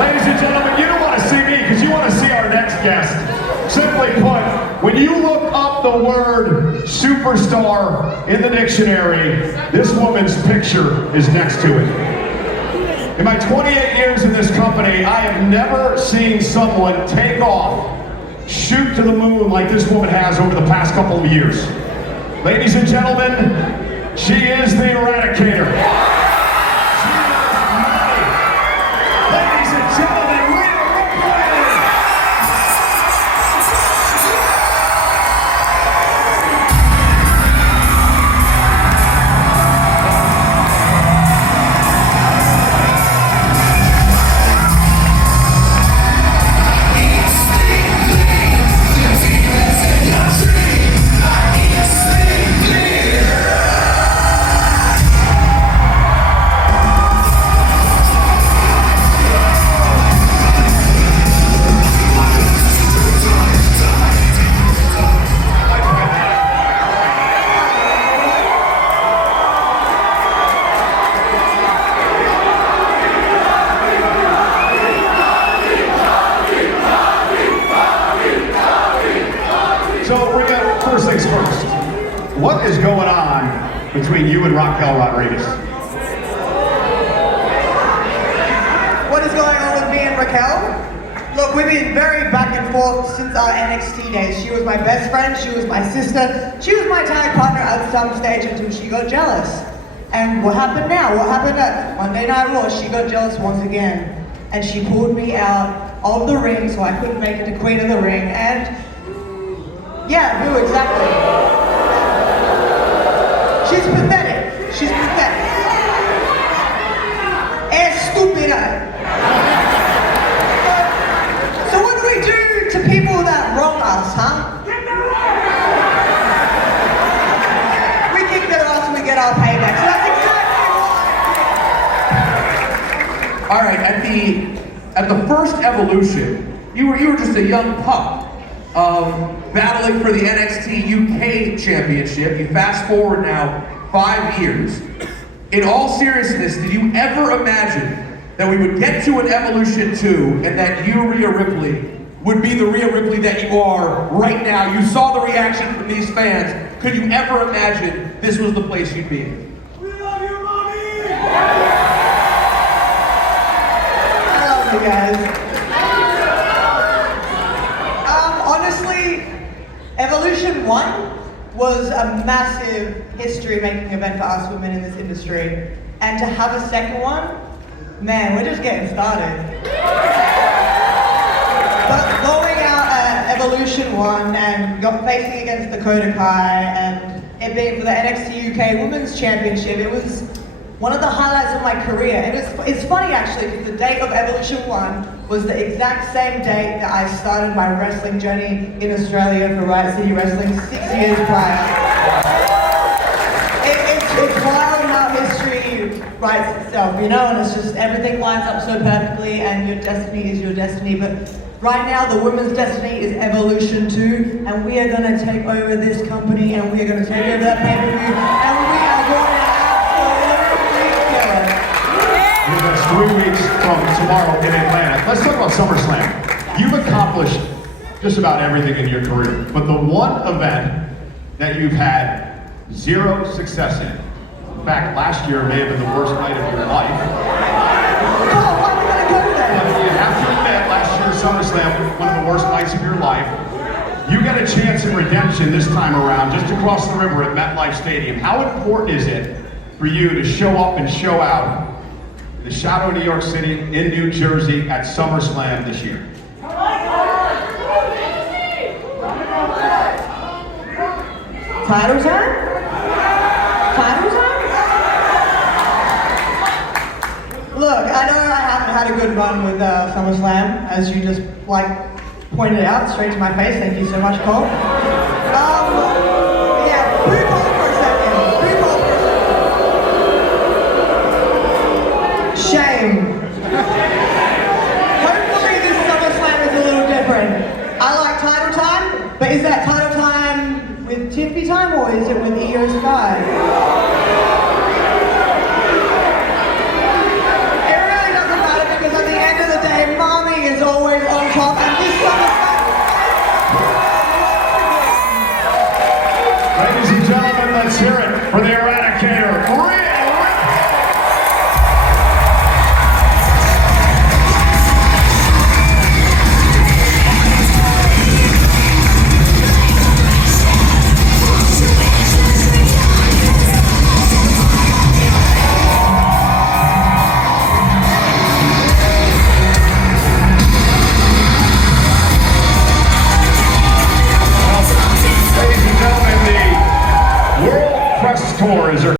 Ladies and gentlemen, you don't want to see me because you want to see our next guest. Simply put, when you look up the word superstar in the dictionary, this woman's picture is next to it. In my 28 years in this company, I have never seen someone take off, shoot to the moon like this woman has over the past couple of years. Ladies and gentlemen, she is the Eradicator. She is money. Ladies and gentlemen, Rhea Ripley. First things first, what is going on between you and Raquel Rodriguez? What is going on with me and Raquel? Look, we've been very back and forth since our NXT days. She was my best friend, she was my sister, she was my tag partner at some stage until she got jealous. And what happened now? What happened at Monday Night Raw? She got jealous once again. And she pulled me out of the ring so I couldn't make it to Queen of the Ring. And yeah, who exactly? She's pathetic. She's pathetic. Estúpida. So what do we do to people that wrong us, huh? We kick their ass and we get our payback. So that's exactly why. All right, at the first Evolution, you were just a young pup. Battling for the NXT UK Championship. You fast forward now 5 years. In all seriousness, did you ever imagine that we would get to an Evolution 2 and that you, Rhea Ripley, would be the Rhea Ripley that you are right now? You saw the reaction from these fans. Could you ever imagine this was the place you'd be in? We love you, mommy! I love you guys. Honestly, Evolution 1 was a massive history-making event for us women in this industry. And to have a second one, man, we're just getting started. But going out at Evolution 1 and facing against Dakota Kai and it being for the NXT UK Women's Championship, it was one of the highlights of my career. And it's funny actually, because the date of Evolution 1 was the exact same date that I started my wrestling journey in Australia for Riot City Wrestling 6 years prior. It's wild how history writes itself, you know, and it's just everything lines up so perfectly and your destiny is your destiny. But right now the women's destiny is Evolution 2 and we are going to take over this company and we are going to take over that pay-per-view and we are going to That's 3 weeks from tomorrow in Atlanta. Let's talk about SummerSlam. You've accomplished just about everything in your career, but the one event that you've had zero success in fact, last year may have been the worst night of your life. But you have to admit, last year's SummerSlam, one of the worst nights of your life. You get a chance in redemption this time around, just across the river at MetLife Stadium. How important is it for you to show up and show out the Shadow New York City in New Jersey at SummerSlam this year? Title time? Title time? Look, I know I haven't had a good run with SummerSlam, as you just pointed out straight to my face. Thank you so much, Cole.